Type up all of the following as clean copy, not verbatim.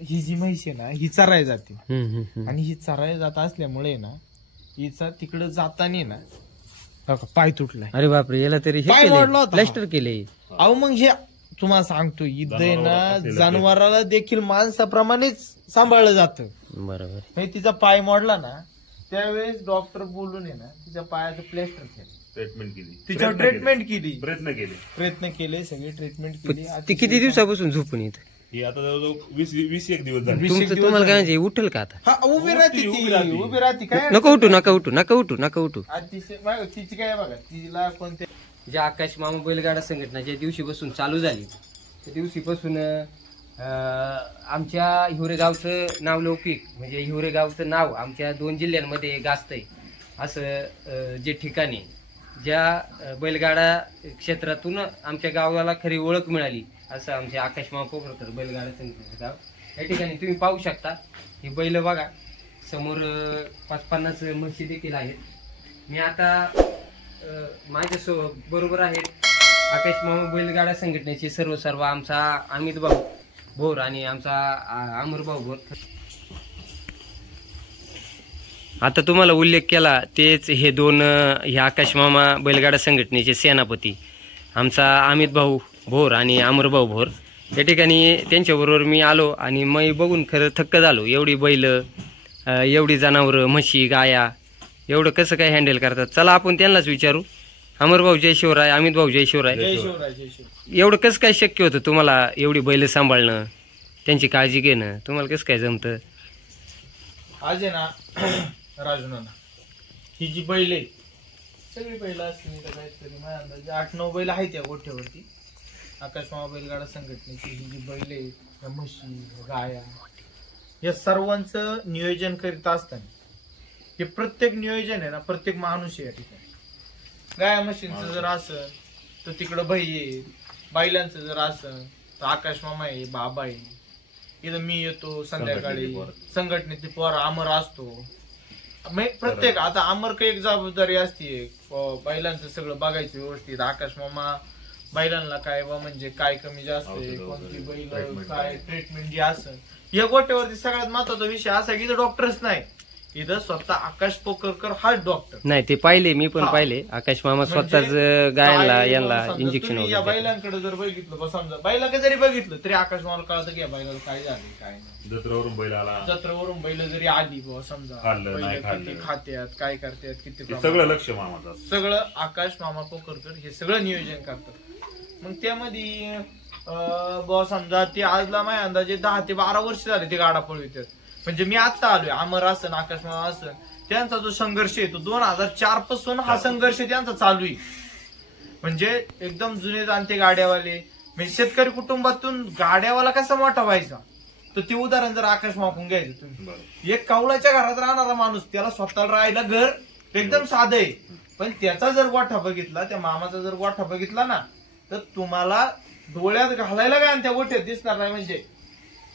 ही जी म्हैस आहे ना ही चराय जाते आणि ही चराय जात असल्यामुळे ना हिचा तिकडे जाताना ना पाय तुटलाय. अरे बापरे, याला तरी पाय वाढला होता. प्लॅस्टर केले. अहो मग हे तुम्हाला सांगतो इथं आहे ना जनावराला देखील माणसाप्रमाणेच सांभाळलं जातं. बरोबर. तिचा पाय मोडला ना त्यावेळेस डॉक्टर बोलून आहे ना तिच्या पायाचं प्लॅस्टर केलं, ट्रीटमेंट केली, तिच्यावर ट्रीटमेंट केली, प्रयत्न केले सगळे ट्रीटमेंट केली. ती किती दिवसापासून झोपून येत? ही आता जवळजवळ 20-21 दिवस झाले. तुम्हाला काय म्हणजे उठल का आता? उभी राहते उभी राहते काय नको उठू नका उठू नका उठू नका उठू. तिची काय बघा तिला कोणत्या ज्या आकाश मामा बैलगाडा संघटना ज्या दिवशीपासून चालू झाली त्या दिवशीपासून आमच्या हिवरे गावचं नाव लौकिक म्हणजे हिवरे गावचं नाव आमच्या 2 जिल्ह्यांमध्ये गाजतंय असं जे ठिकाणी ज्या बैलगाडा क्षेत्रातून आमच्या गावाला खरी ओळख मिळाली असं आमचे आकाश मामा पोखरकर बैलगाडा संघटनेचं गाव. या ठिकाणी तुम्ही पाहू शकता ही बैल बघा समोर 550 म्हशी देखील आहेत. मी आता माझ्या बरोबर आहेत आकाश मामा बैलगाडा संघटनेचे सर्व आमचा अमित भाऊ भोर आणि आमचा अमर भाऊ भोर. आता तुम्हाला उल्लेख केला तेच हे 2 हे आकाश मामा बैलगाडा संघटनेचे सेनापती आमचा अमित भाऊ भोर आणि अमर भाऊ भोर. या ठिकाणी त्यांच्याबरोबर मी आलो आणि मी बघून खरं थक्क झालो. एवढी बैल एवढी जनावरं म्हशी गाया एवढं कसं काय हँडल करतात. चला आपण त्यांनाच विचारू. अमर भाऊ जय शिवराय, अमित भाऊ जय शिवराय. एवढं कसं काय शक्य होतं तुम्हाला एवढी बैल सांभाळणं त्यांची काळजी घेणं तुम्हाला कसं काय जमतं? आज आहे ना राजू नाना ही जी बैल आहे सगळी बैल असतील काहीतरी माझ्या अंदाजे 8-9 बैल आहेत या गोठ्यावरती. आकाश मामा बैलगाडा संघटनेची ही जी बैल आहे या म्हशी गाया या सर्वांचं नियोजन करीत असताना हे प्रत्येक नियोजन आहे ना प्रत्येक माणूस आहे या ठिकाणी. गाया म्हशींचं जर असं तर तिकडं भाई आहे, बैलांचं जर असं तर आकाश मामा आहे, बाबा आहे, इथं मी येतो संध्याकाळी संघटनेचे पोर अमर असतो. प्रत्येक आता अमर काही एक जबाबदारी असते बैलांचं सगळं बघायचं व्यवस्थित. आकाश मामा बैलांना काय म्हणजे काय कमी जास्त कोणती बैल काय ट्रीटमेंट जे असं या गोट्यावरती सगळ्यात महत्वाचा विषय असा की इथं डॉक्टरच नाही. इथं स्वतः आकाश पोकरकर हा डॉक्टर नाही. ते पाहिले मी पण पाहिले आकाश मामा स्वतःच गायला यांना इंजेक्शन. या बैलांकडे जर बघितलं समजा बैलाकडे जरी बघितलं तरी आकाश मामाला कळतं की या बैलाला काय झालं काय नाही. जत्रेवरून बैल जरी आली बुवा समजा किती खात्यात काय करतात किती सगळं लक्ष मामाचं सगळं आकाश मामा पोकरकर हे सगळं नियोजन करतात. मग त्यामध्ये बुवा समजा ते आजला माझ्या अंदाजे 10 ते 12 वर्ष झाले ते गाडा पळवितात. म्हणजे मी आता आलोय अमर असन आकाश मामा असन त्यांचा जो संघर्ष आहे तो 2004 पासून हा संघर्ष त्यांचा चालू आहे. म्हणजे एकदम जुने जाणते गाड्यावाले म्हणजे शेतकरी कुटुंबातून गाड्यावाला कसा मोठा व्हायचा तर ते उदाहरण जर आकाश मापून घ्यायचं तुम्ही. एक कौलाच्या घरात राहणारा माणूस त्याला स्वतःला राहायला घर एकदम साधं आहे पण त्याचा जर गोठा बघितला त्या मामाचा जर गोठा बघितला ना तर तुम्हाला डोळ्यात घालायला काय त्या गोठ्यात दिसणार नाही. म्हणजे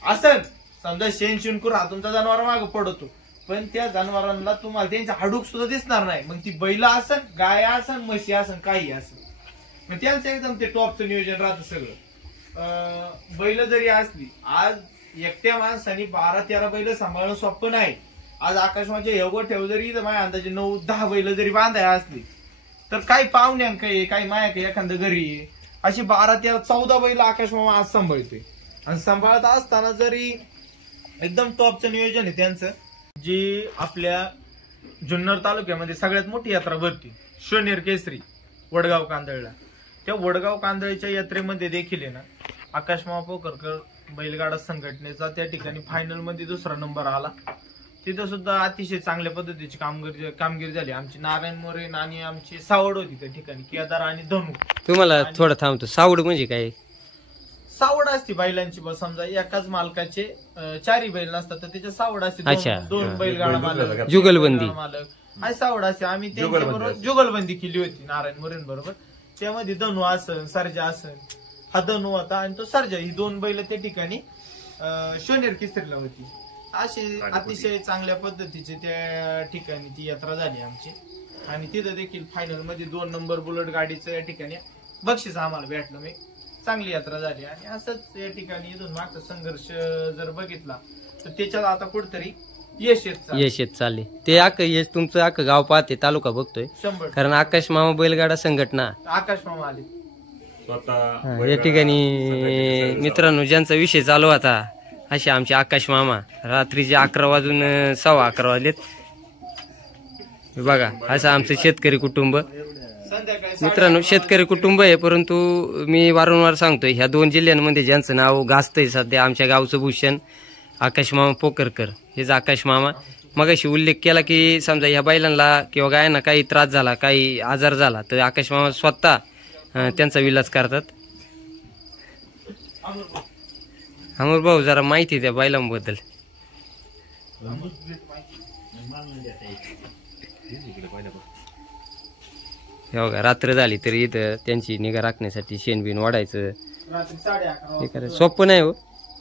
असं समजा शेण शिणकूर हा तुमचा जनावर मागे पडतो पण त्या जनावरांना तुम्हाला त्यांचा हाडूक सुद्धा दिसणार नाही. मग ती बैल असन गाय असन म्हशी असन काही असन मग त्यांचं एकदम ते टॉपचं नियोजन राहतं सगळं. बैल जरी असली आज एकट्या माणसाने 12-13 बैल सांभाळणं सोपं नाही. आज आकाशमाच्या एवढं ठेव जरी माझ्या अंदाजे 9-10 बैल जरी बांधाय असली तर काही पाहुण्यांक आहे काही माया एखादं घरी आहे अशी 12-13-14 बैल आकाशमामा आज सांभाळतोय. आणि सांभाळत असताना जरी एकदम टॉपचं नियोजन आहे त्यांचं. जी आपल्या जुन्नर तालुक्यामध्ये सगळ्यात मोठी यात्रा भरती शोनेर केसरी वडगाव कांदळला त्या वडगाव कांदळीच्या यात्रेमध्ये देखील आहे ना आकाश मामा पोकरकर बैलगाडा संघटनेचा त्या ठिकाणी फायनल मध्ये 2रा नंबर आला. तिथं सुद्धा अतिशय चांगल्या पद्धतीची कामगिरी झाली. आमची नारायण मोरे आणि आमची सावड होती त्या ठिकाणी केदार आणि धनु. तुम्हाला थोडं थांबतो सावड म्हणजे काय? सावड असते बैलांची बस समजा एकाच मालकाचे 4 बैल नसतात तर त्याच्या सावड असते 2 बैलगाडा मालक जुगलबंदी मालक आणि सावड असते. आम्ही त्यांच्याबरोबर जुगलबंदी केली होती नारायण मोरेन बरोबर. त्यामध्ये धनु असन सर्जा असन हा धनु होता आणि तो सर्जा ही 2 बैल त्या ठिकाणी शोनेर केसरीला होती. अशी अतिशय चांगल्या पद्धतीचे त्या ठिकाणी ती यात्रा झाली आमची. आणि तिथं देखील फायनल मध्ये 2 नंबर बुलेट गाडीचं या ठिकाणी बक्षीस आम्हाला भेटलं. मी चांगली यात्रा झाली. आणि असंच या ठिकाणी इथून मागचा संघर्ष जर बघितला तर त्याच्यात आता कुठेतरी यश येत चालले. ते यश तुमचं गाव पाहते, तालुका बघतोय. 100 कारण आकाश मामा बैलगाडा संघटना आकाश मामा आले स्वतः या ठिकाणी मित्रांनो ज्यांचा विषय चालू होता असे आमचे आकाश मामा. रात्रीचे 11 वाजून 11:15 वाजलेत. बघा असं आमचं शेतकरी कुटुंब. मित्रांनो शेतकरी कुटुंब आहे, परंतु मी वारंवार सांगतोय ह्या 2 जिल्ह्यांमध्ये ज्यांचं नाव गाजतंय सध्या, आमच्या गावचं भूषण आकाश मामा पोकरकर हेच आकाश मामा. मगाशी उल्लेख केला की समजा ह्या बैलांना किंवा गायांना काही त्रास झाला, काही आजार झाला तर आकाश मामा स्वतः त्यांचा विलाज करतात. अमर भाऊ जरा माहिती त्या बैलांबद्दल. हे बघा रात्र झाली तरी इथं त्यांची निगा राखण्यासाठी शेणबिन वाढायचं रात्री 11:30 हे करायचं सोपं नाही हो.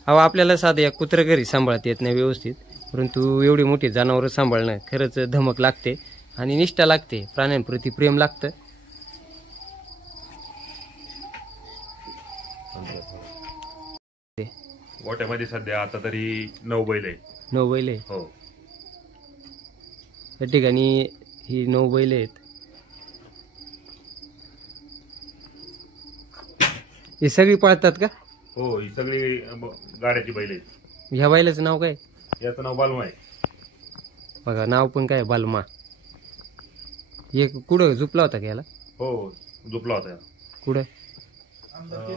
अहो आपल्याला साधं एक कुत्रं घरी सांभाळता येत नाही व्यवस्थित, परंतु एवढी मोठी जनावरं सांभाळणं खरंच धमक लागते आणि निष्ठा लागते, प्राण्यांप्रती प्रेम लागतं. गोट्यामध्ये सध्या आता तरी 9 बैल आहे. 9 बैल आहे हो. या ठिकाणी ही 9 बैल आहेत. हे सगळी पळतात का? हो, ही सगळी गाड्याची बैल आहेत. ह्या बैलाचं नाव काय? याचं नाव बालमा आहे. बघा नाव पण काय बालमा. एक कुठं झुपला होता का याला? हो, झोपला होता. कुठं?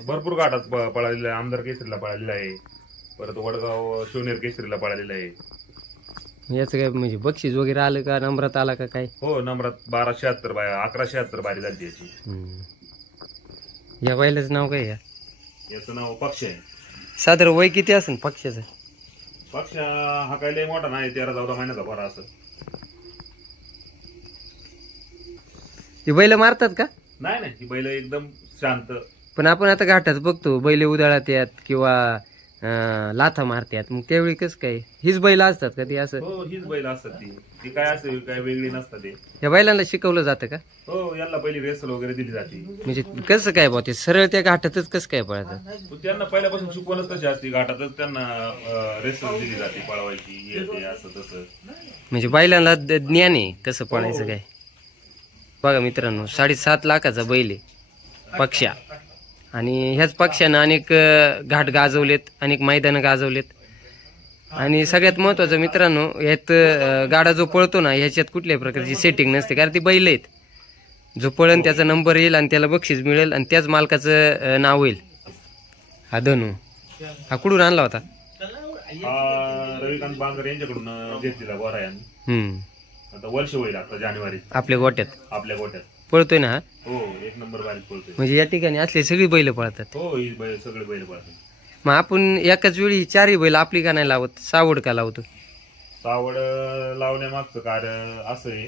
भरपूर गाठात पळालेला आहे. आमदार केसरीला पळालेला आहे, परत वडगाव शिवनेर केसरीला पळालेला आहे. याचं काय म्हणजे बक्षीस वगैरे आलं का, नंबरात आला का काय? हो, नंबरात 1276 1176 बारी झाली याची. या बैलाचं नाव काय? याचं नाव पक्ष आहे. साधारण वय किती असेल पक्षाचं? पक्ष हा काही लय मोठा नाही, 13-14 महिन्याचा बरा असं. हे बैल मारतात का? नाही नाही, ही बैल एकदम शांत. पण आपण आता घाटात बघतो बैल उदाळात यात किंवा लाथा मारतात, मग त्यावेळी कसं काय हीच बैल असतात का ती असं? हो, हीच बैल असतात. ती काय असेल काय वेगळी नसतात ते. या बैलांना शिकवलं जातं का? हो, यांना पहिली रेसल वगैरे दिली जाते. म्हणजे कसं काय बा ते सरळ त्या घाटातच कसं काय पळतात? त्यांना पहिल्यापासून शिकवणच कशी असते, घाटातच त्यांना रेसल दिली जाते पळवायची, हे असं तसं. म्हणजे बैलांना ज्ञान आहे कसं पळायचं काय. बघा मित्रांनो 7.5 लाखाचा बैल आहे पक्षा, आणि ह्याच पक्षानं अनेक घाट गाजवलेत, अनेक मैदानं गाजवलेत. आणि सगळ्यात महत्वाचं मित्रांनो यात गाडा जो पळतो ना ह्याच्यात कुठल्याही प्रकारची सेटिंग नसते, कारण ती बैल आहेत. जो पळन त्याचा नंबर येईल आणि त्याला बक्षीस मिळेल आणि त्याच मालकाचं नाव होईल. हा धनू हा कुठून आणला होता? रविकांत बांगर यांच्याकडून घेतलेला गोरा यांनी. आता वर्ष होईल आता जानेवारी. आपल्या गोट्यात पळतोय ना हा? हो, 1 नंबर बारीक पळतोय. म्हणजे या ठिकाणी असले सगळी बैल पळतात. हो, ही बैल सगळे बैल पळतात. मग आपण एकाच वेळी 4ही बैल आपली का नाही लावत, सावड का लावतो? सावड लावण्यामागचं कारण असं आहे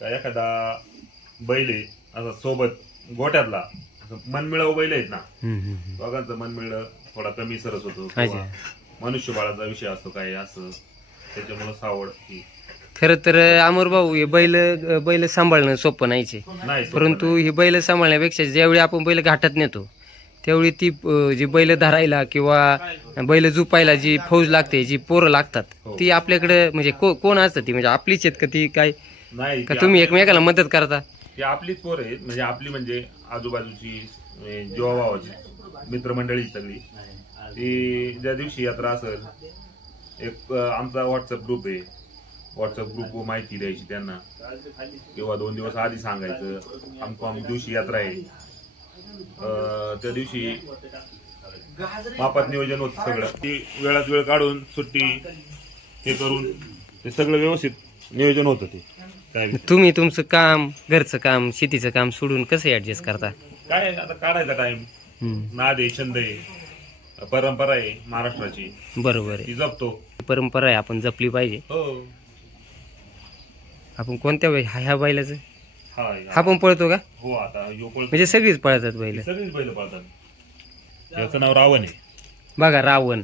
का एखादा बैल आहे असं सोबत गोट्यातला मनमिळव बैल आहेत ना, दोघांचं मनमिळव थोडा कमी सरस होतो, मनुष्यबळाचा विषय असतो काय असं, त्याच्यामुळे सावड. खरं तर अमर भाऊ हे बैल सांभाळणं सोपं नाहीचे, परंतु ही बैल सांभाळण्यापेक्षा ज्यावेळी आपण बैल घाटात नेतो त्यावेळी ती जी बैल धरायला किंवा बैल जुपायला जी फौज लागते, जी पोरं लागतात ती आपल्याकडे म्हणजे कोण असतं? ती म्हणजे आपलीच आहेत का ती काय, का तुम्ही एकमेकाला मदत करता? ती आपलीच पोरं आहेत, म्हणजे आपली म्हणजे आजूबाजूची जीवाभावाची मित्रमंडळी सगळी. ती ज्या दिवशी यात्रा असेल एक आमचा व्हॉट्सअप ग्रुप आहे, व्हॉट्सअप ग्रुप माहिती द्यायची त्यांना किंवा 2 दिवस आधी सांगायचं आमच्या दिवशी यात्रा आहे. त्या दिवशी मापात नियोजन होतं सगळं, ती वेळात वेळ काढून सुट्टी हे करून ते सगळं व्यवस्थित नियोजन होतं. ते तुम्ही तुमचं काम, घरचं काम, शेतीचं काम सोडून कसं ऍडजस्ट करता? काय आता काढायचा टाइम. नाद आहे, छंद आहे, परंपरा आहे महाराष्ट्राची, बरोबर आहे, ती जपतो. परंपरा आहे, आपण जपली पाहिजे. हो. आपण कोणत्या ह्या बैलाचं हा पण पळतो का? हो, आता म्हणजे सगळीच पळतात बैल? सगळीच बैल पळतात. याचं नाव रावण आहे. बघा रावण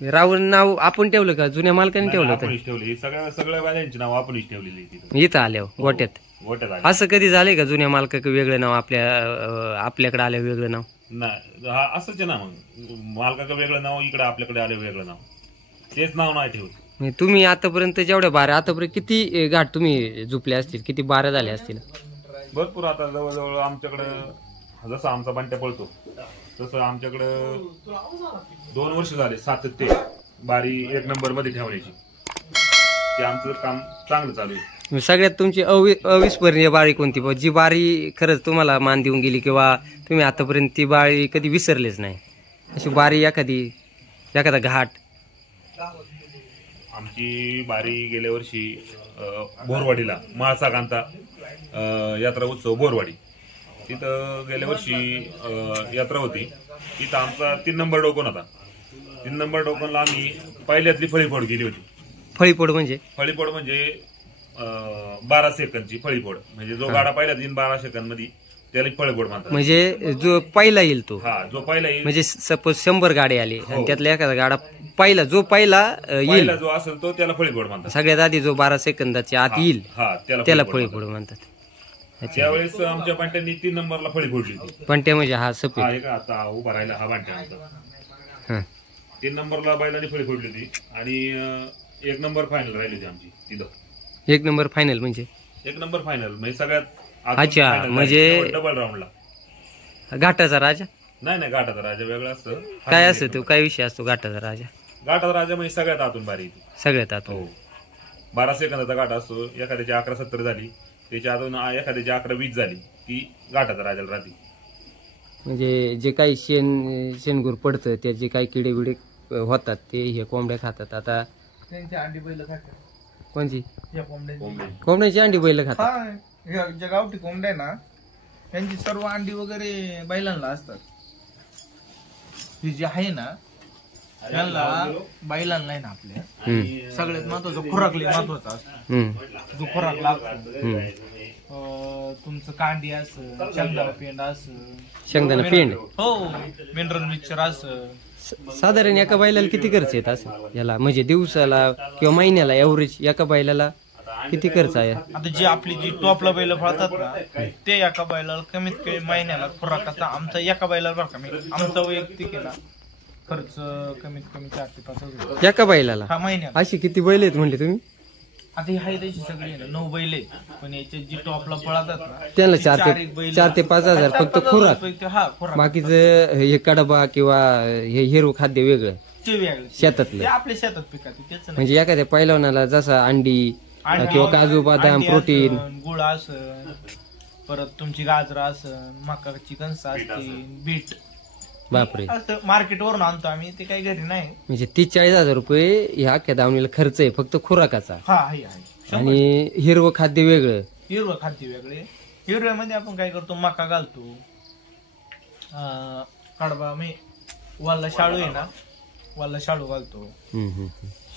राहुल नाव आपण ठेवलं का जुन्या मालकाने ठेवलं होतं? आपणच ठेवली. सगळ्या वाल्यांची नाव आपणच ठेवलेली तिथं इथं आल्यावर गोट्यात गोट्यात आली. असं कधी झालंय का जुन्या मालकाक वेगळं नाव आपल्याकडे आलं वेगळं नाव? नाही हा असंच आहे ना, मग मालकाचं वेगळं नाव, इकडे आपल्याकडे आलं वेगळं नाव, तेच नाव नाही ठेवत. म्हणजे तुम्ही आतापर्यंत जेवढ्या बाऱ्या आतापर्यंत किती घाट तुम्ही झुपले असतील, किती बाऱ्या झाल्या असतील? भरपूर. आता जवळजवळ आमच्याकडं जसं आमचा बंट्या पळतो तसं आमच्याकडं 2 वर्ष झाले सातत्य बारी 1 नंबर मध्ये ठेवण्याची. ते आमचं काम चांगलं चालू आहे. सगळ्यात तुमची अविस्मरणीय बारी कोणती, जी बारी खरंच तुम्हाला मान देऊन गेली किंवा तुम्ही आतापर्यंत ती बारी कधी विसरलीच नाही, अशी बारी एखादा घाट? आमची बारी गेल्या वर्षी बोरवाडीला माळसा कांता यात्रा उत्सव बोरवाडी, तिथं गेल्या वर्षी यात्रा होती. तिथं आमचा 3 नंबर डोकन होता. 3 नंबर डोकनला आम्ही पहिल्यातली फळीफोड केली होती. फळीफोड म्हणजे? फळीफोड म्हणजे 12 सेकंदची फळीफोड, म्हणजे जो गाडा पहिल्यात येईल 12 सेकंद मध्ये त्याला फळीफोड म्हणतात. म्हणजे जो पहिला येईल तो? हा, जो पहिला येईल. म्हणजे सपोज 100 गाड्या आली आणि त्यातला एखादा गाडा पहिला जो येईल जो असेल तो त्याला फळीफोड म्हणतात. सगळ्यात आधी जो 12 सेकंदाच्या आत येईल त्याला फळीफोड म्हणतात. त्यावेळेस आमच्या बांट्यांनी 3 नंबरला फळी फोडली होती. बांट्या म्हणजे हा सफेद? हा, एक आता उभा राहिला हा बांट्या आमचा. 3 नंबरला बैलांनी फळी फोडली होती आणि 1 नंबर फायनल राहिली होती आमची तिथं. 1 नंबर फायनल म्हणजे? 1 नंबर फायनल म्हणजे सगळ्यात. अच्छा, म्हणजे डबल राऊंडला. घाटाचा राजा? नाही, घाटाचा राजा वेगळा असतं. काय असतं तो, काय विषय असतो घाटाचा राजा? घाटाचा राजा म्हणजे सगळ्यात आतून बारी येते. सगळ्यात आतून? 12 सेकंदाचा घाट असतो. एखाद्याची 11:70 झाली, त्याच्या आतून एखाद्याची 11:20 झाली की घाटाचा राजाला राहते. म्हणजे जे काही शेणगूर पडतं, त्या जे काही किडे बिडे होतात ते हे कोंबड्या खातात. आता त्यांची अंडी बैल खातात. कोणची? या कोंबड्यांची. कोंबड्याची अंडी बैल खातात? ज्या गावठी कोंबड्या ना त्यांची सर्व अंडी वगैरे बैलांना असतात. ही जी आहे ना त्यांना बैलांना नाही ना आपल्या सगळ्यात महत्वाचं खुराक लय महत्वाचा असतो. जो खुराक लागतो तुमचं कांडी असं, शेंगदाणा पेंड असं. शेंगदाणा पेंड? हो, मिनरल मिक्सचर असं. साधारण एका बैलाला किती खर्च येत असं याला, म्हणजे दिवसाला किंवा महिन्याला एव्हरेज एका बैलाला किती खर्च आहे? आता जी आपली जी टॉपला बैल पळतात ना ते एका बैलाला कमीत कमी महिन्याला खुराकाचा आमचा एका बैलाला बरं का आमचा वैयक्तिक आहे ना खर्च कमीत कमी 4 ते 5 हजार एका बैलाला? हा, महिन्याला. अशी किती बैल आहेत म्हणले तुम्ही? आता ही आहे तशी सगळी 9 बैल आहेत, पण याचे जी टॉपला पळतात ना त्यांना 4 ते 5 हजार फक्त खुराक? हा, खुराक. बाकीचं हे कडबा किंवा हे हिरवं खाद्य वेगळं ते वेगळे शेतातलं? आपल्या शेतात पिकात त्याच नाही. म्हणजे एखाद्या पैलवानाला जसं अंडी किंवा काजू बदाम प्रोटीन गुळ असन, परत तुमची गाजर असन, मकाची कणसं असतील, बीट, बापरे, असं मार्केट वरून आणतो आम्ही, ते काही घरी नाही. म्हणजे 30-40 रुपये ह्या अख्ख्या दावणीला खर्च आहे फक्त खुराकाचा? हा, आहे. आणि हिरवं खाद्य वेगळं? हिरवं खाद्य वेगळे. हिरव्यामध्ये आपण काय करतो, मका घालतो, कडबा मी वाला शाळू आहे ना, वाला शाळू घालतो.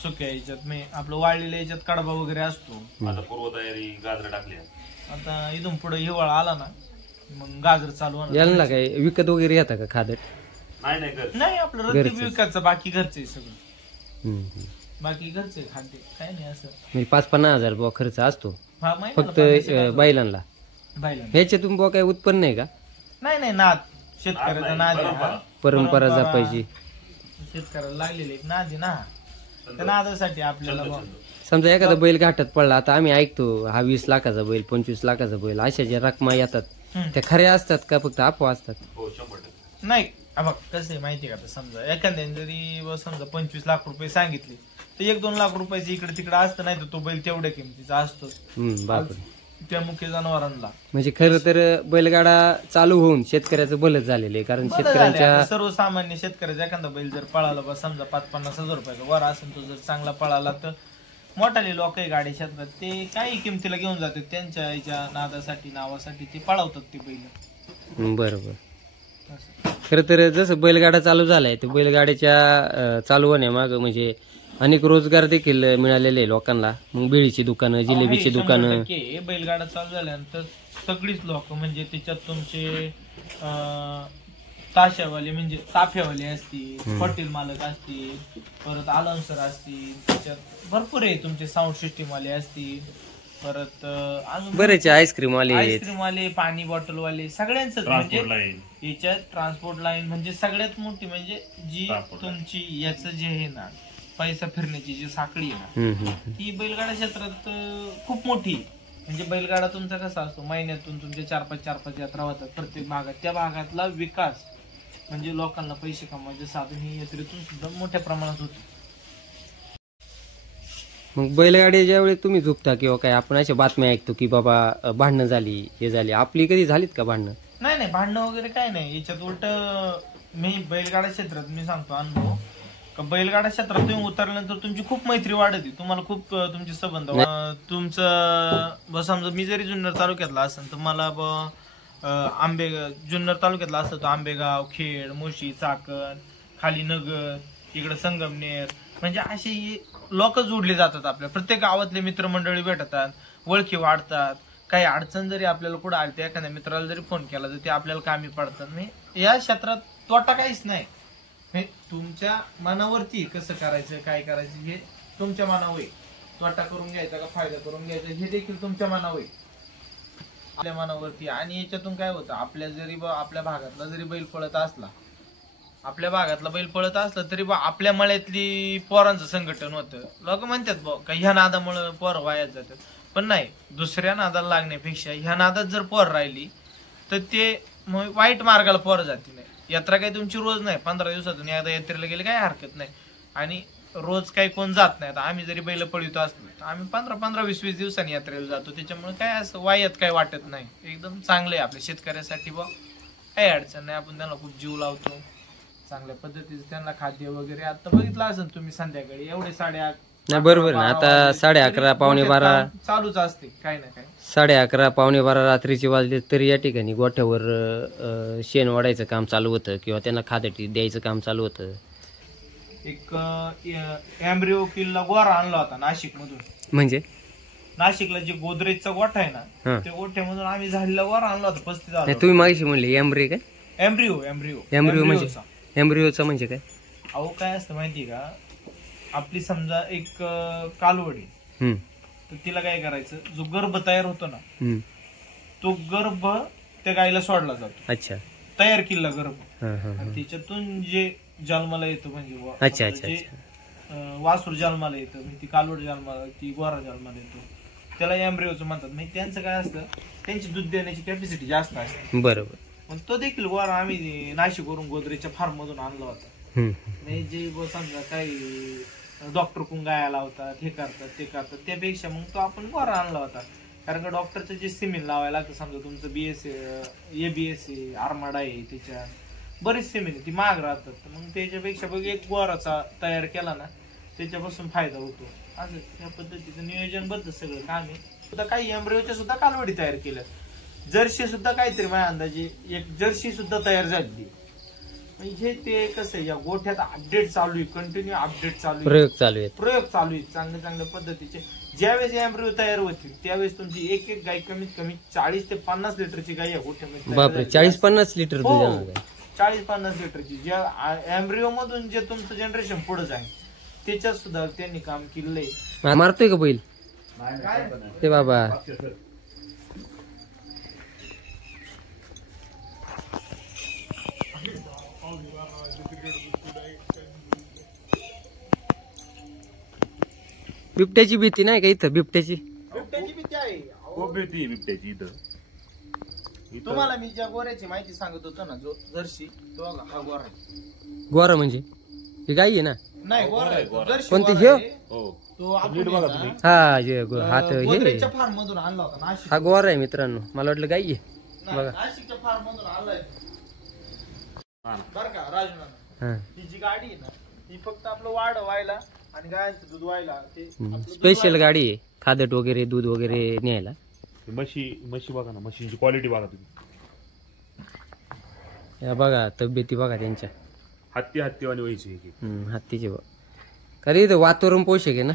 सुक्या याच्यात मी आपलं वाळलेल्या याच्यात कडबा वगैरे असतो. आता पूर्वतयारी गाजर टाकली. आता इथून पुढे हिवाळा आला ना मग गाजर चालू होणार. याला काय विकत वगैरे येतं का खाद्य? नाही, आपलं रत्ती विकायचं, बाकी घरचे सगळं. बाकी घरचे खाद्य काय नाही असं. म्हणजे 5-50 हजार बुवा खर्च असतो फक्त बैलांना? ह्याच्यातून बुवा काही उत्पन्न नाही का? नाही, नाद शेतकऱ्याचा नाद आहे, परंपरा जपायची. शेतकऱ्याला लागलेली एक नाद आहे ना, त्या नादासाठी आपल्याला समजा एखादा बैल घाटात पडला, आता आम्ही ऐकतो हा 20 लाखाचा बैल, 25 लाखाचा बैल, अशा ज्या रकमा येतात त्या खऱ्या असतात का फक्त अफवा असतात? नाही, बघ कसं आहे माहिती का, समजा एखाद्याने जरी समजा 25 लाख रुपये सांगितले तर 1-2 लाख रुपयाचं इकडे तिकडे असतं, नाही तर तो बैल तेवढ्या किमतीचा असतो. बापरे. त्या मुख्य जनावरांना म्हणजे खरं तर बैलगाडा चालू होऊन शेतकऱ्याचं बलच झालेलं आहे. कारण शेतकऱ्यांच्या सर्वसामान्य शेतकऱ्याचा एखादा बैल जर पळाला बा समजा 5-50 हजार रुपयाचा वर असेल, तो जर चांगला पळाला तर मोठाले लोक आहे गाडी शेतात ते काही किमतीला घेऊन जातात, त्यांच्या याच्या नादासाठी नावासाठी ते पळवतात ते बैल. बरोबर. खरं तर जसं बैलगाडा चालू झालाय तर बैलगाड्याच्या चालू होण्यामागं म्हणजे अनेक रोजगार देखील मिळालेले लोकांना. मग बिळीची दुकानं, जिलेबीची दुकानं. बैलगाडा चालू झाल्यानंतर सगळीच लोक म्हणजे त्याच्यात तुमचे ताशावाले म्हणजे ताफ्यावाले असतील, हॉटेल मालक असतील, परत आलाउन्सर असतील, त्याच्यात भरपूर आहे तुमचे साऊंड सिस्टीम वाले असतील, परत अजून बरेच आईस्क्रीम वाले आहेत, आईस्क्रीम वाले, पाणी बॉटल वाले, सगळ्यांच म्हणजे याच्यात ट्रान्सपोर्ट लाईन म्हणजे सगळ्यात मोठी म्हणजे जी तुमची याच जे आहे ना पैसा फिरण्याची जी साखळी आहे ना ती बैलगाडा क्षेत्रात खूप मोठी. म्हणजे बैलगाडा तुमचा कसा असतो, महिन्यातून तुमचे 4-5 यात्रा होतात प्रत्येक भागात. त्या भागातला विकास म्हणजे लोकांना पैसे कमवायचे साधन ही यात्रेतून सुद्धा मोठ्या प्रमाणात होते. मग बैलगाडी ज्यावेळी तुम्ही झुकता किंवा काय आपण अशा बातम्या ऐकतो की बाबा भांडणं झाली, हे झाली, आपली कधी झालीत का भांडणं? नाही भांडणं वगैरे काय नाही. याच्यात उलट मी बैलगाडा क्षेत्रात मी सांगतो अनुभव का बैलगाडा क्षेत्रात तुम्ही उतरल्यानंतर तुमची खूप मैत्री वाढते, तुम्हाला खूप तुमचे संबंध तुमचं समजा मी जरी जुन्नर तालुक्यातला असेल तर मला जुन्नर तालुक्यातला असतो तो आंबेगाव, खेड, मोशी, चाकण, खाली नगर, इकडे संगमनेर म्हणजे अशी लोक जोडली जातात. आपल्या प्रत्येक गावातले मित्रमंडळी भेटतात, ओळखी वाढतात. काही अडचण जरी आपल्याला कुठं आली तर एखाद्या मित्राला जरी फोन केला तर ते आपल्याला कामी पडतात. म्हणजे या क्षेत्रात तोटा काहीच नाही. तुमच्या मनावरती कसं करायचं, काय करायचं हे तुमच्या मनावर आहे. तोटा करून घ्यायचा का फायदा करून घ्यायचा हे देखील तुमच्या मनावर आहे, आपल्या मनावरती. आणि याच्यातून काय होतं, आपल्या भागातला जरी बैल पळत असला, तरी आपल्या मळ्यातली पोरांचं संघटन होतं. लोक म्हणतात का ह्या नादामुळे पोर वायात जातात, पण नाही. दुसऱ्या नादाला लागण्यापेक्षा ह्या नादात जर पोर राहिली तर ते वाईट मार्गाला पोर जाते. नाही यात्रा काही तुमची रोज नाही, 15 दिवसातून एकदा यात्रेला गेले काही हरकत नाही. आणि रोज काही कोण जात नाही. आता आम्ही जरी बैल पळवितो असलो तर आम्ही 15-20 दिवसांनी यात्रेला जातो. त्याच्यामुळे काय असं वायात काय वाटत नाही. एकदम चांगलं आहे आपल्या शेतकऱ्यासाठी. काही अडचण नाही. आपण त्यांना खूप जीव लावतो, चांगल्या पद्धतीचं त्यांना खाद्य वगैरे. आता बघितलं असेल तुम्ही संध्याकाळी एवढे 8:30 नाही बरोबर ना. आता 11:30 11:15 चालूच असते काही ना काही. 11:30 11:15 रात्रीचे वाजले तरी या ठिकाणी गोठ्यावर शेण वाढायचं काम चालू होतं किंवा त्यांना खाद्य द्यायचं काम चालू होतं. एक एम्ब्रिओ किल्ला गोरा आणला होता नाशिक मधून. म्हणजे नाशिकला जे गोदरेजचा गोठा आहे ना त्या गोठ्यामधून आम्ही झालेला गोरा आणला होता 35,000. तुम्ही मागाशी म्हणले एम्ब्रिओ काय? एम्ब्रिओ म्हणजे एम्ब्रिओचा म्हणजे काय? अहो काय असतं माहितीये का, आपली समजा एक कालवड आहे तर तिला काय करायचं, जो गर्भ तयार होतो ना तो गर्भ त्या गायीला सोडला जातो. अच्छा. तयार केलेला गर्भ आणि त्याच्यातून जे जन्माला येतं म्हणजे वासूर जन्माला येतं, ती कालवड जन्माला, ती गोरा जन्माला येतो, त्याला एम्ब्रिओचं म्हणतात. म्हणजे त्यांचं काय असतं, त्यांची दूध देण्याची कॅपॅसिटी जास्त असते. बरोबर. मग तो देखील गोरा आम्ही नाशिकवरून गोदरेजच्या फार्म मधून आणला होता. म्हणजे जे समजा काही डॉक्टर कुंग गाया लावतात, हे करतात ते करतात, त्यापेक्षा मग तो आपण गोरा आणला होता. कारण का डॉक्टरचं जे सिमेंट लावायला लागतं, समजा तुमचं ABS आर्माडा आहे, त्याच्या बरेच सिमेंट ती महाग राहतात. मग त्याच्यापेक्षा बघ एक गोराचा तयार केला ना त्याच्यापासून फायदा होतो. असं या पद्धतीचं नियोजनबद्ध सगळं काम आहे. सुद्धा काही एम्ब्रिओच्या सुद्धा कालवडी तयार केल्या, जर्सी सुद्धा काहीतरी माझ्या अंदाजे एक जर्सी सुद्धा तयार झाली. म्हणजे ते कसं आहे, या गोठ्यात अपडेट चालू आहे, कंटिन्यू अपडेट चालू आहे, प्रयोग चालू आहे चांगल्या पद्धतीचे. ज्यावेळेस एम्ब्रिओ तयार होतील त्यावेळेस तुमची एक गाय कमीत कमी 40 ते 50 लिटरची गाय या गोठ्यामध्ये. बापरे, 40-50 लिटर? 40-50 लिटरची. ज्या एम्ब्रिओ मधून जे तुमचं जनरेशन पुढे जाईल त्याच्यात सुद्धा त्यांनी काम केलंय. मारतोय का बैल ते बाबा? बिबट्याची भीती नाही का इथं? बिबट्याची भीती आहे. खूप भीती बिबट्याची इथं. तुम्हाला मी ज्या गोऱ्याची माहिती सांगत होतो ना, जो जर्सी, तो हा गोरा आहे. गोरा म्हणजे ही गाई आहे ना? नाही, गोरा आहे. कोणती हे? तो गोदरेजच्या फार्म मधून आणला होता नाशिक. हा गोरा आहे मित्रांनो, मला वाटलं गाई आहे. बघा नाशिकच्या फार्म मधून आणलाय बर का राजूनाना. ही जी गाडी आहे ना ही फक्त आपलं वाढ व्हायला आणि गायांचं दूध व्हायला. स्पेशल गाडी आहे, खादट वगैरे दूध वगैरे न्यायला. म्हशी बघा ना, म्हशींची क्वालिटी बघा तुम्ही. या बघा तब्येती बघा त्यांच्या. हत्तीवाणी व्हायची हत्तीचे बघ. कारण इथं वातावरण पोषक आहे ना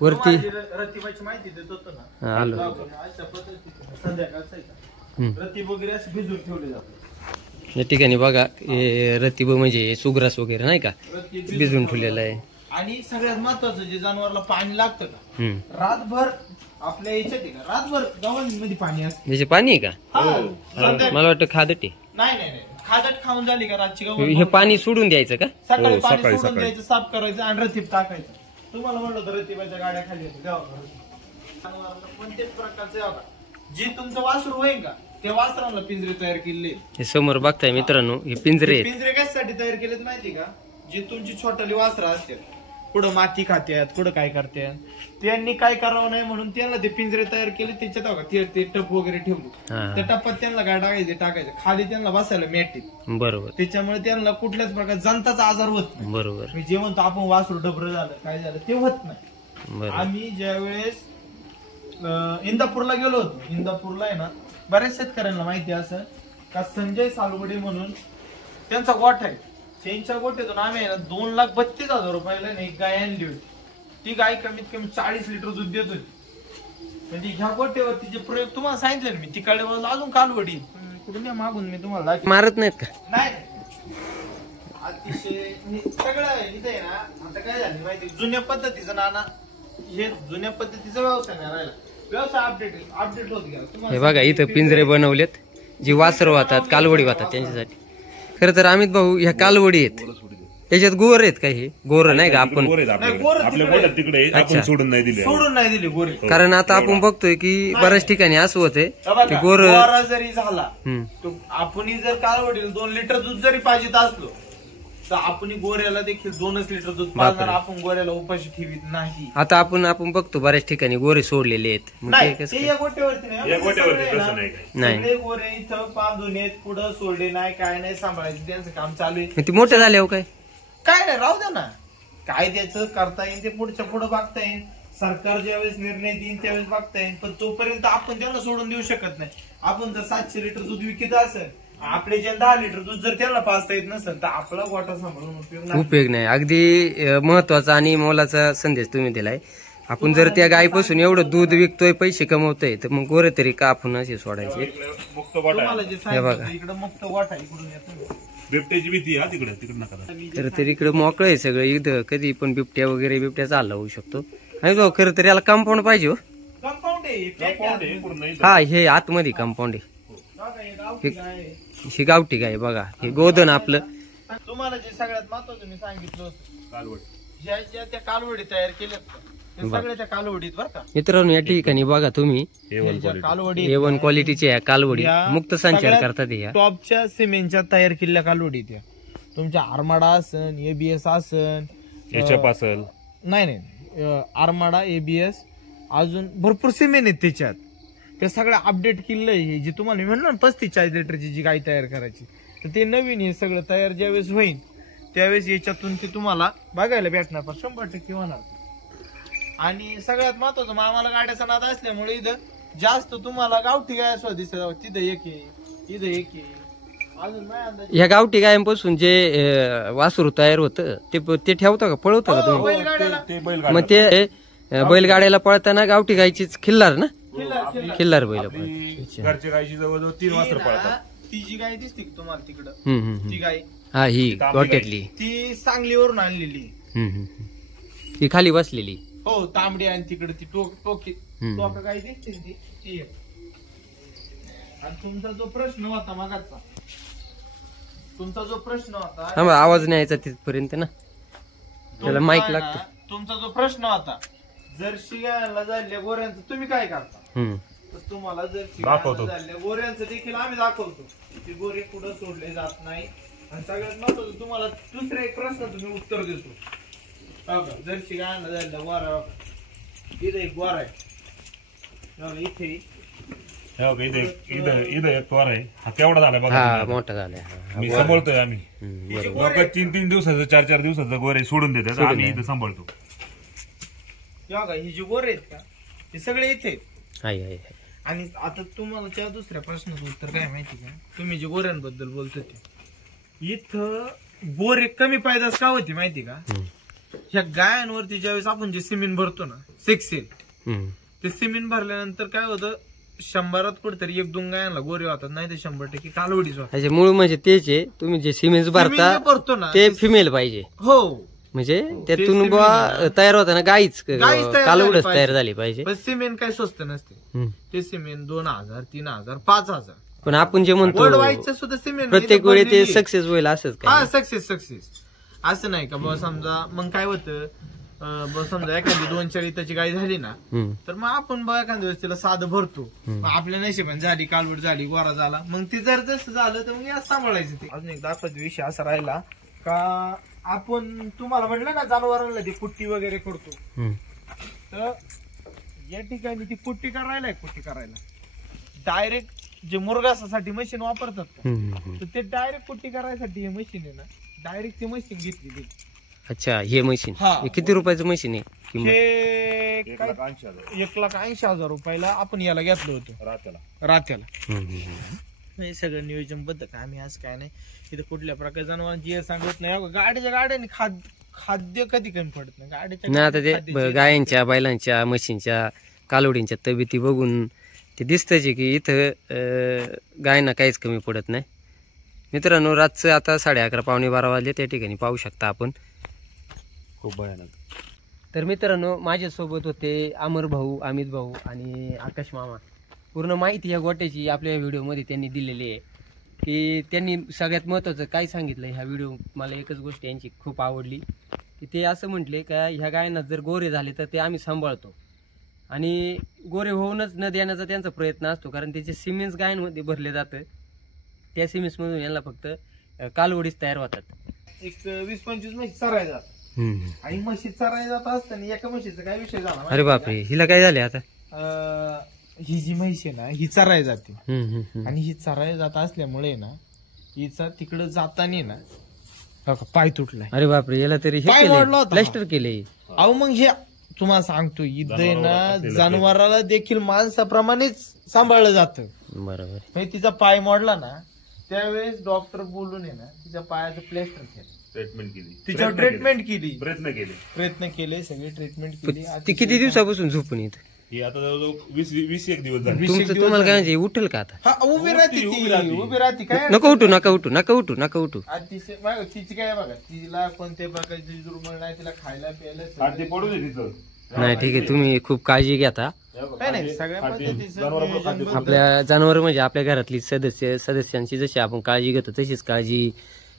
वरती. रतिबाची माहिती देत होतो ना, आलो अशा पद्धतीने संध्याकाळ रती वगैरे असे भिजून ठेवले जातात. या ठिकाणी बघा हे रतीब म्हणजे सुग्रास वगैरे नाही का भिजून ठेवलेलं आहे. आणि सगळ्यात महत्वाचं जे जनावरला पाणी लागतं का हम्म. रातभर आपल्या याच्यात आहे का रातभर गव्हांमध्ये पाणी असतं. याचे पाणी आहे का? हा, संध्या- मला वाटतं खादटे. नाही खादट खाऊन झाली का रातची हे गव्हाण पाणी सोडून द्यायचं का? सकाळी हो, पाणी सकाळी- सोडून सकाळी. द्यायचं, साफ करायचं आणि रतीब टाकायचं. तुम्हाला म्हणलं होतं रतीबाच्या गाड्या खाली येते कोणत्याच प्रकारचे बघा. जे तुमचं वासरू होईल का त्या वासराला पिंजरे तयार केले. हे समोर बघताय मित्रांनो हे पिंजरे आहेत. पिंजरे कशासाठी तयार केलेत माहिती का? जे तुमची छोटाली वासरं असतात कुठं माती खात्यात कुठं काय करतात त्यांनी काय करावं नाही म्हणून त्यांना ते पिंजरे तयार केले. त्याच्यात बघा ते टप वगैरे ठेवले. हा. त्या टप्प्यात त्यांना काय टाकायचं खाली त्यांना बसायला मेटीत. बरोबर त्याच्यामुळे त्यांना कुठल्याच प्रकार जंताचा आजार होत नाही. बरोबर मी जे म्हणतो आपण वासरू डबरं झालं काय झालं ते होत नाही. बरोबर. आम्ही ज्यावेळेस इंदापूरला गेलो होतो. इंदापूरला आहे ना बऱ्याच शेतकऱ्यांना माहिती असं का संजय सालवडे म्हणून त्यांचा गोठा आहे. त्यांच्या गोठ्यातून आम्ही आहे ना 2,32,000 रुपयाला एक गाय आणली होती. ती गाय कमीत कमी 40 लिटर दूध देत होती. म्हणजे ह्या गोठ्यावरती जे प्रयोग तुम्हाला सांगितले ना मी तिकडे अजून कालवडी कुठून मागून मी तुम्हाला दाखवेन. मारत नाहीत का? नाही अतिशय म्हणजे सगळं इथे आहे ना. आता काय झालं माहिती जुन्या पद्धतीचं नाना हे जुन्या पद्धतीचा व्यवसाय नाही राहिला. व्यवसाय अपडेट होत गेला. हे बघा इथं पिंजरे बनवलेत जी वासर वाहतात कालवडी वाहतात त्यांच्यासाठी. खरं तर अमित भाऊ ह्या कालवडी आहेत त्याच्यात गोर आहेत का? हे गोर नाही का? आपण गोरे आहेत आपल्याकडे. आपल्या गोठ्यात तिकडे आहे. आपण सोडून नाही दिले. सोडून नाही दिली गोरी. कारण आता आपण बघतोय की बऱ्याच ठिकाणी असं होतंय की गोर गोरा जरी झाला हम्म. तो आपण जर कालवडीला 2 लिटर दूध जरी पाहिजे असलो तर आपण गोऱ्याला देखील 2च लिटर दूध पाजणार. आपण गोऱ्याला उपाशी ठेवीत नाही. आता आपण बघतो बऱ्याच ठिकाणी गोरे सोडलेले आहेत. मग ते नाही कसं ते या गोट्यावरती नाही. या गोट्यावरती सगळे तसं ना, नाही काय. नाही. सगळे गोरे इथं बांधून येत पुढं सोडले नाही काय नाही सांभाळायचं त्यांचं काम चालू आहे. ती मोठं झाल्यावर काय? काय नाही राहू द्या ना. काय त्याचं करता येईल ते पुढच्या पुढे बघता येईल. सरकार ज्यावेळेस निर्णय देईल त्यावेळेस बघता येईल. पण तोपर्यंत आपण त्यांना सोडून देऊ शकत नाही. आपण जर 700 लिटर दूध विकत असेल आपले जे 10 लिटर दूध जर त्यांना पाजता येत नसेल तर आपला गोठा सांभाळून उपयोग नाही. अगदी महत्वाचा आणि मोलाचा संदेश तुम्ही दिलाय. आपण जर त्या गायीपासून एवढं दूध विकतोय पैसे कमवतोय तर मग गोरे तरी का आपण असे सोडायचे? इकडे मुक्त गोठा तुम्हाला आहे. जे सांगितलं इकडे मुक्त गोठा इकडून येतो. बिबट्याची भीती हा तिकडे नका दाखवू. खरं तर इकडे मोकळं आहे सगळं. इथं कधी पण बिबट्या चालला होऊ शकतो. आणि भाऊ खरं तर याला कंपाऊंड पाहिजे हो. कंपाऊंड आहे कंपाऊंड आहे, इकडून नाही. हा हे आतमध्ये कंपाऊंड आहे. ही गावठी गाय बघा. हे गोधन आपलं. तुम्हाला जे सगळ्यात महत्वाचं मी सांगितलं होतं कालवड. ज्या ज्या त्या कालवडी तयार केल्यात त्या सगळ्या त्या कालवडीत बरं का. मित्रांनो या ठिकाणी बघा तुम्ही A1 ज्या कालवडी A1 क्वालिटीच्या या कालवडी या मुक्त संचार सगळ्यात करतात या. टॉपच्या सिमेंटच्या तयार केलेल्या कालवडी त्या तुमच्या आर्माडा असन एबीएस असन HF असेल. नाही आर्माडा एबीएस अजून भरपूर सिमेंट आहेत त्याच्यात. त्या सगळ्या अपडेट केलेलं आहे. जे तुम्हाला मी म्हणलं ना 35-40 लिटरची जी गाय तयार करायची तर ते नवीन हे सगळं तयार ज्यावेळेस होईल त्यावेळेस याच्यातून ते तुम्हाला बघायला भेटणार. पण 100% होणार. आणि सगळ्यात महत्वाचं आम्हाला गाड्याचा नाद असल्यामुळे इथं जास्त तुम्हाला गावठी गाय असं दिसत. तिथं एक आहे इथं एक आहे. अजून नाही अंदाज. ह्या गावठी गायांपासून जे वासरू तयार होतं ते ठेवता का पळवता का तुम्ही? बैलगाड्याला ते बैलगाडी. मग ते बैलगाड्याला पळताना गावठी गायचीच खिल्लार ना? खिल्लार बैल घरच्या गायची जवळजवळ 3 वाजता पळतात. ती जी गाय दिसते का तुम्हाला तिकडं हम्म. ती गाय हा ही गोट्यातली. ती सांगलीवरून आणलेली. ती खाली बसलेली. हो तांबडी आणि तिकडे ती टोकी टोका गाय दिसते ती ती आहे. आणि तुमचा जो प्रश्न होता मागाचा हा आवाज नाही यायचा तिथपर्यंत ना. त्याला माईक लागतो. तुमचा जो प्रश्न होता जर शिगायला झाल्या गोऱ्यांचं तुम्ही काय करता तर तुम्हाला जर शिगायला झाल्या गोऱ्यांचं देखील आम्ही दाखवतो. ते गोरे पुढे सोडले जात नाही. आणि सगळ्यात महत्वाचं तुम्हाला दुसरा एक प्रश्न तुम्ही उत्तर देतो. जर शिगायला झाल्या गोरा इथं एक गोरा आहे इथे इथं एक त्वर आहे. हा केवढा झाला बघा. हा मोठा झालाय. मी सांभाळतोय आम्ही. लोक 3-3 दिवसाचं 4-4 दिवसाचं गोरे सोडून देतात. आम्ही इथं सांभाळतो. ही जी गोरे आहेत का हे सगळे इथे आहेत. आहे. आणि आता तुम्हाला त्या दुसऱ्या प्रश्नाचं उत्तर काय माहिती का? तुम्ही जे गोऱ्यांबद्दल बोलतो ते इथं गोरे कमी पैदास का होती माहिती का? ह्या गायांवरती ज्यावेळेस आपण जे सिमेंट भरतो ना 6 सेल ते सिमेंट भरल्यानंतर काय होतं 100त कुठेतरी 1-2 गायांना गोरे होतात, नाही तर 100% कालवडीच होतात. त्याचे मूळ म्हणजे तेच आहे, तुम्ही जे सिमेंट भरता जे भरतो ना ते फिमेल पाहिजे, हो म्हणजे त्यातून बुवा तयार होताना गाईच गाईच तयार कालवडच झाली तयार पाहिजे. झाली पाहिजे. पण सिमेंट काही स्वस्त नसते. हम्म. ते सिमेंट 2000, 3000, 5000 पण आपण जे म्हणतो वर्ल्ड वाईडचं सुद्धा सिमेंट प्रत्येक वेळी ते सक्सेस होईल असंच हा काय? सक्सेस असं नाही का बुवा. समजा मग काय होतं, बुवा समजा एखादी 2-4 लिटरची गाय झाली ना, हम्म. तर मग आपण बघा एखाद्या वेळेस तिला साधं भरतो, मग आपल्या नशिबाने झाली, कालवड झाली, गोरा झाला, मग ते जर जसं झालं तर मग या सांभाळायचं. ते अजून एक दाखवत विषय असा राहिला का, आपण तुम्हाला म्हटलं ना जनावरांना ती पुट्टी वगैरे करतो, हम्म. तर या ठिकाणी ती पुट्टी करायला डायरेक्ट जे मुरगासासाठी मशीन वापरतात का, हम्म. तर ते डायरेक्ट पुट्टी करायसाठी हे मशीन आहे ना, डायरेक्ट ती मशीन घेतली. अच्छा, हे मशीन हा. किती रुपयाचं मशीन आहे किंमत? हे 1,80,000 1,80,000 रुपयाला आपण याला घेतलं होतं रात्याला. हम्म. हे सगळं नियोजनबद्ध काय, आम्ही असं काय नाही इथं कुठल्या प्रकारच्या जनावरांची हे सांगत नाही. गाड्याने खाद्य कधी कमी पडत नाही नाही, आता ते गायांच्या बैलांच्या म्हशींच्या कालवडींच्या तब्येती बघून ते दिसतंच की इथं गायना काहीच कमी पडत नाही. मित्रांनो, रातचं आता 11:30 पावणे 12 वाजले, त्या ठिकाणी पाहू शकता आपण. खूप भयानक. तर मित्रांनो, माझ्यासोबत होते अमर भाऊ, अमित भाऊ आणि आकाश मामा. पूर्ण माहिती या गोट्याची आपल्या व्हिडिओमध्ये त्यांनी दिलेली आहे, की त्यांनी सगळ्यात महत्त्वाचं काय सांगितलं ह्या व्हिडिओ. मला एकच गोष्ट यांची खूप आवडली, की ते असं म्हटले का ह्या गायांना जर गोरे झाले तर ते आम्ही सांभाळतो, आणि गोरे होऊनच न देण्याचा त्यांचा प्रयत्न असतो, कारण त्याचे सिमेंट्स गायांमध्ये भरले जातं. त्या सिमेंट्समधून यांना फक्त कालवडीच तयार होतात. एक 20-25 म्हशी चरायला जातात, आणि म्हशी चरायला जात असताना एका म्हशीचा काय विषय झाला अरे बापरे, हिला काय झाले आता? ही जी म्हैस आहे ना, ही चरायला जाते, हम्म. आणि ही चरायला जात असल्यामुळे ना, हिचा तिकडं जाताना ना बघा पाय तुटलाय. अरे बापरे, याला तरी पाय मोडला होता. प्लॅस्टर केले. अहो मग हे तुम्हाला सांगतो, इथं ना जनावराला देखील माणसाप्रमाणेच सांभाळलं जातं. बरोबर. म्हणजे तिचा पाय मोडला ना, त्यावेळेस डॉक्टर बोलून आहे ना तिच्या पायाचं प्लॅस्टर केलं, तिच्यावर ट्रीटमेंट केली, प्रयत्न केले, सगळे ट्रीटमेंट केली. ती किती दिवसापासून झोपून येत? ही आता जवळजवळ 21 दिवस झाले. तुमचं तुम्हाला काय म्हणजे उठल का आता? हा, उभी राहते काय नका उठू. तिची काय बघा, तिला कोणत्या प्रकारची दुर्बळ नाही, तिला खायला प्यायला ते पडू दे तिथं. नाही, ठीक आहे, तुम्ही खूप काळजी घेता. नाही, सगळ्या पद्धतीचं आपल्या जनावर म्हणजे आपल्या घरातली सदस्यांची जशी आपण काळजी घेतो तशीच काळजी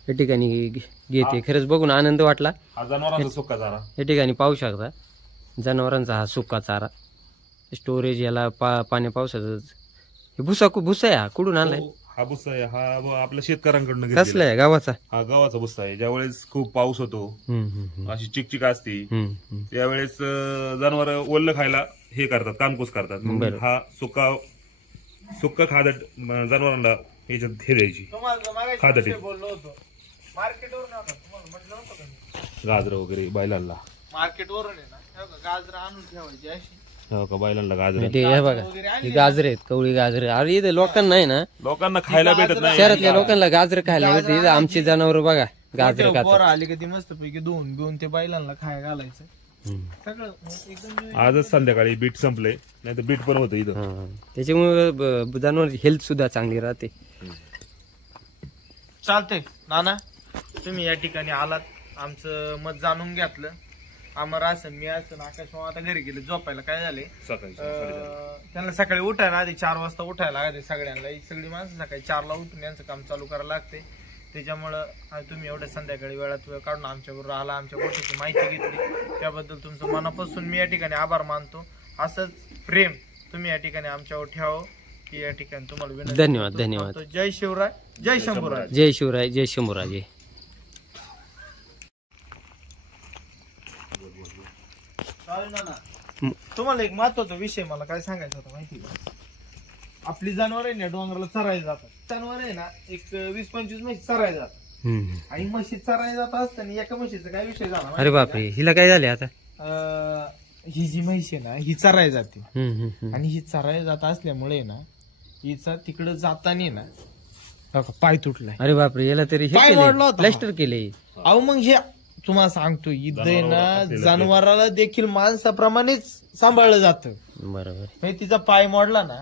या ठिकाणी घेते. खरंच बघून आनंद वाटला. हा जनावरांचा सुका चारा. या ठिकाणी पाहू शकता जनावरांचा हा सुका चारा, स्टोरेज, याला पाण्या पावसाचं भुसा आहे. हा कुठून आणलाय? हा भुस्सा आहे, हा आपल्या शेतकऱ्यांकडून कसला आहे? गावाचा? हा गावाचा भुस्सा आहे. ज्यावेळेस खूप पाऊस होतो, अशी चिकचिक असते, त्यावेळेस जनावर ओल्लं खायला हे करतात, कामकूस करतात. मग हा सुक्का खादट जनावरांना याच्यात हे द्यायची, खादट बोललो होतो मार्केटवरून म्हटलं होतं का, गाजर वगैरे बैलांना मार्केटवरून आहे ना गाजर आणून ठेवायची अशी. हो का, बैलांना गाजर. हे बघा, ही गाजर आहेत, कवळी गाजर. अरे इथे लोकांना आहे ना, लोकांना खायला भेटत नाही. शहरातल्या लोकांना गाजर खायला भेटते. आमची जनावर बघा गाजर खातात. आली का ती मस्त पैकी धुवून ते बैलांना खायला घालायचं सगळं एकदम. आजच संध्याकाळी बीट संपलंय, नाही तर बीट पण होतं इथं. त्याच्यामुळे जनावर हेल्थ सुद्धा चांगली राहते. चालतंय नाना, तुम्ही या ठिकाणी आलात, आमचं मत जाणून घेतलं. आमर असं, मी असं, आकाश मामा आता घरी गेले झोपायला. काय झाले, त्यांना सकाळी उठायला आधी 4 वाजता उठायला लागते सगळ्यांना. सगळी माणसं सकाळी 4ला उठून यांचं काम चालू करायला लागते. त्याच्यामुळं तुम्ही एवढ्या संध्याकाळी वेळात वेळ काढून आमच्याबरोबर आला, आमच्या गोष्टीची माहिती घेतली, त्याबद्दल तुमचं मनापासून मी या ठिकाणी आभार मानतो. असंच प्रेम तुम्ही या ठिकाणी आमच्यावर ठेवावं की या ठिकाणी तुम्हाला धन्यवाद. जय शिवराय, जय शंभूराज. जय शिवराय, जय शंभूराज. तुम्हाला एक महत्वाचा विषय मला काय सांगायचा होता माहिती का, आपली जनावर आहे ना डोंगराला चरायला जातात. जनावर आहे ना एक 20-25 म्हशी चरायला जातात, आणि म्हशी चरायला जात असताना एका म्हशीचा काय विषय झाला. अरे बापरे, हिला काय झाले आता? ही जी म्हैस आहे ना, ही चरायला जाते, आणि ही चरायला जात असल्यामुळे ना हिचा तिकडं जाताना ना पाय तुटलाय. अरे बापरे, याला तरी प्लॅस्टर केले. अहो मग हे तुम्हाला सांगतो, इथं ना जनावराला देखील माणसाप्रमाणेच सांभाळलं जातं. बरोबर. म्हणजे तिचा पाय मोडला ना,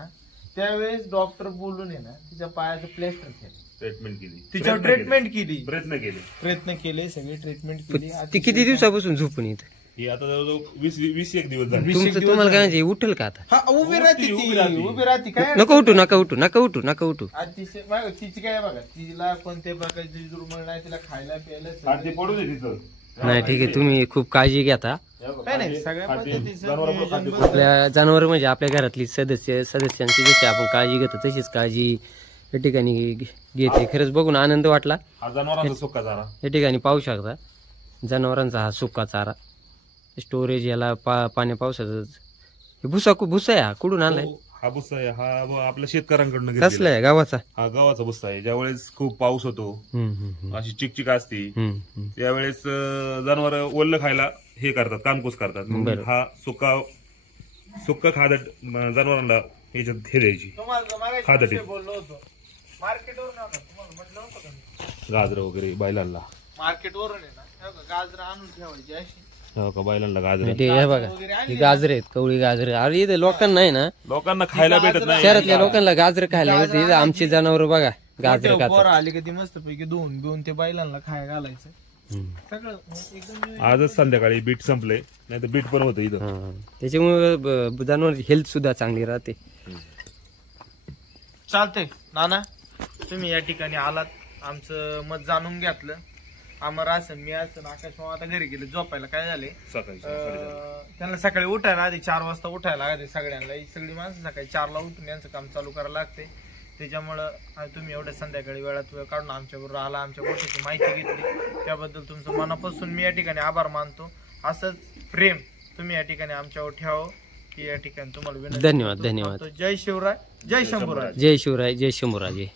त्यावेळेस डॉक्टर बोलून आहे ना तिच्या पायाचं प्लेस्टर केलं, ट्रीटमेंट केली, तिच्यावर ट्रीटमेंट केली, प्रयत्न केले सगळी ट्रीटमेंट केली. ती किती दिवसापासून झोपून येत ही आता जवळजवळ 20 एक दिवस झाले. तुम्हाला काय म्हणजे उठेल का आता? हा उभी राहते, उभी राहते काय नको उठू नका उठू नका उठू नका उठू. अतिशय बघा, तिची काय बघा, तिला कोणत्या प्रकारची दुर्मळ नाही, तिला खायला प्यायला खाद्य पडू दे तिथं. नाही ठीक आहे, तुम्ही खूप काळजी घेता. नाही सगळ्या पद्धतीचं आपल्या जनावर म्हणजे आपल्या घरातली सदस्यांची जशी आपण काळजी घेतो तशीच काळजी या ठिकाणी घेते. खरंच बघून आनंद वाटला. हा जनावरांचा सुका चारा. या ठिकाणी पाहू शकता जनावरांचा हा सुका चारा, स्टोरेज, याला पाण्या पावसाचं हे भुसा आहे. हा कुठून आणलाय? हा भुस्सा आहे, हा आपल्या शेतकऱ्यांकडून कसला घेतलेला आहे? गावाचा? हा गावाचा भुस्सा आहे. ज्यावेळेस खूप पाऊस होतो, अशी चिकचिक असते, त्यावेळेस जनावर ओल्लं खायला हे करतात, कामकूस करतात. मग हा सुक्का खादट जनावरांना ह्याच्यात हे द्यायची खादट, बोललो होतो मार्केटवरून म्हटलं होतं का, गाजर वगैरे बैलांना मार्केटवरून आहे ना गाजर आणून ठेवायची अशी. हो का, बैलांना गाजर. हे बघा ही गाजर आहेत, कवळी गाजर. अरे इथे लोकांना आहे ना, लोकांना खायला भेटत नाही. शहरातल्या लोकांना गाजर खायला भेटते. आमची जनावर बघा गाजर खातात. आली कधी मस्त पैकी धुवून ते बैलांना खायला घालायचं सगळं एकदम. आजच संध्याकाळी बीट संपले, नाही तर बीट पण होतं इथं. त्याच्यामुळे जनावर हेल्थ सुद्धा चांगली राहते. चालतंय नाना, तुम्ही या ठिकाणी आलात, आमचं मत जाणून घेतलं. आमर असं मी असं आकाश मामा आता घरी गेले झोपायला. काय झाले, सकाळी त्यांना सकाळी उठायला आधी 4 वाजता उठायला लागते सगळ्यांना. ही सगळी माणसं सकाळी 4ला उठून यांचं काम चालू करायला लागते. त्याच्यामुळं तुम्ही एवढ्या संध्याकाळी वेळात वेळ काढून आमच्याबरोबर आला, आमच्या गोष्टीची माहिती घेतली, त्याबद्दल तुमचं मनापासून मी या ठिकाणी आभार मानतो. असंच प्रेम तुम्ही या ठिकाणी आमच्यावर ठेवावं की या ठिकाणी तुम्हाला विनंती. धन्यवाद. जय शिवराय, जय शंभूराज. जय शिवराय, जय शंभूराजे.